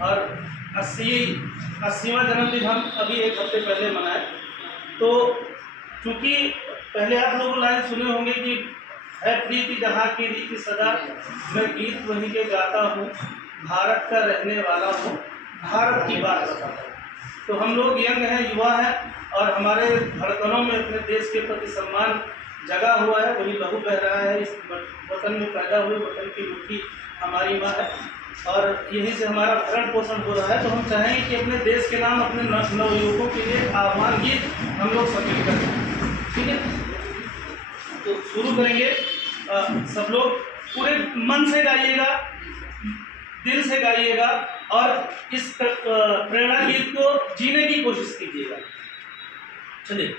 और 80वां जन्मदिन हम अभी एक हफ्ते पहले मनाए। तो चूँकि पहले आप लोग लाइन सुने होंगे कि है प्रीति जहाँ की रीति सदा, मैं गीत वहीं के गाता हूँ, भारत का रहने वाला हूँ, भारत की बात बताता हूँ। तो हम लोग यंग हैं, युवा हैं, और हमारे धड़कनों में अपने देश के प्रति सम्मान जगा हुआ है, वही लहू बह रहा है। इस वतन में पैदा हुए, वतन की मिट्टी हमारी माँ है और यहीं से हमारा भरण पोषण हो रहा है। तो हम चाहेंगे कि अपने देश के नाम, अपने नवयुवकों के लिए आह्वान गीत हम लोग सम्मिलित करें। ठीक है, तो शुरू करेंगे। सब लोग पूरे मन से गाइएगा, दिल से गाइएगा और इस प्रेरणा गीत को जीने की कोशिश कीजिएगा। चलिए।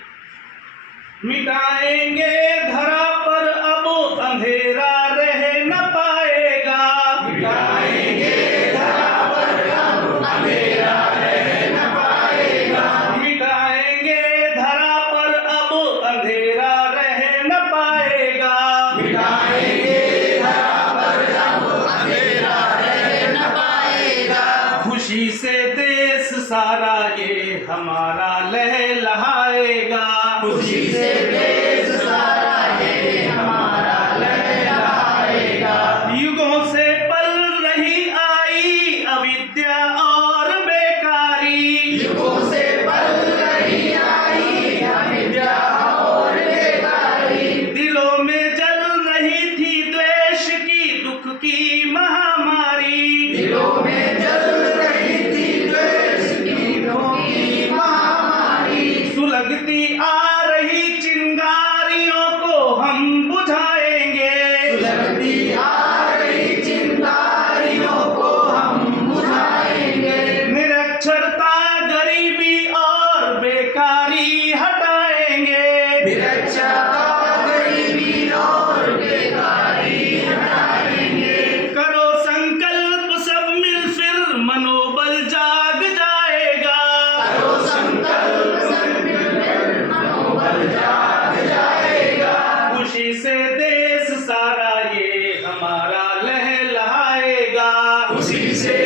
मिटाएंगे धरा पर अब अंधेरा रह न पाएगा, मिटाएंगे धरा पर अब अंधेरा रह न पाएगा, मिटाएंगे धरा पर अब अंधेरा रह न पाएगा, मिटाएंगे धरा पर अब अंधेरा रह न पाएगा। खुशी से देश सारा ये हमारा लहलहाएगा, खुशी से देश सारा ये हमारा लहराएगा। युगों से पल रही आई अविद्या और बेकारी, युगों से पल रही आई अविद्या और बेकारी, दिलों में जल रही थी द्वेष की दुख की महामारी, दिलों में जल रही थी द्वेष की दुख की महामारी। सुलगती आ रही चिंगारियों को हम बुझाएंगे, सुलगती आ रही चिंगारियों को हम बुझाएंगे, निरक्षरता गरीबी और बेकारी हटाएंगे, निरक्षरता गरीबी और बेकारी हटाएंगे। करो संकल्प सब मिल फिर मनोबल जाग जाएगा, करो संकल्प सब मिलकर मनोबल जाग जाएगा। खुशी से देश सारा ये हमारा लहलहाएगा, खुशी से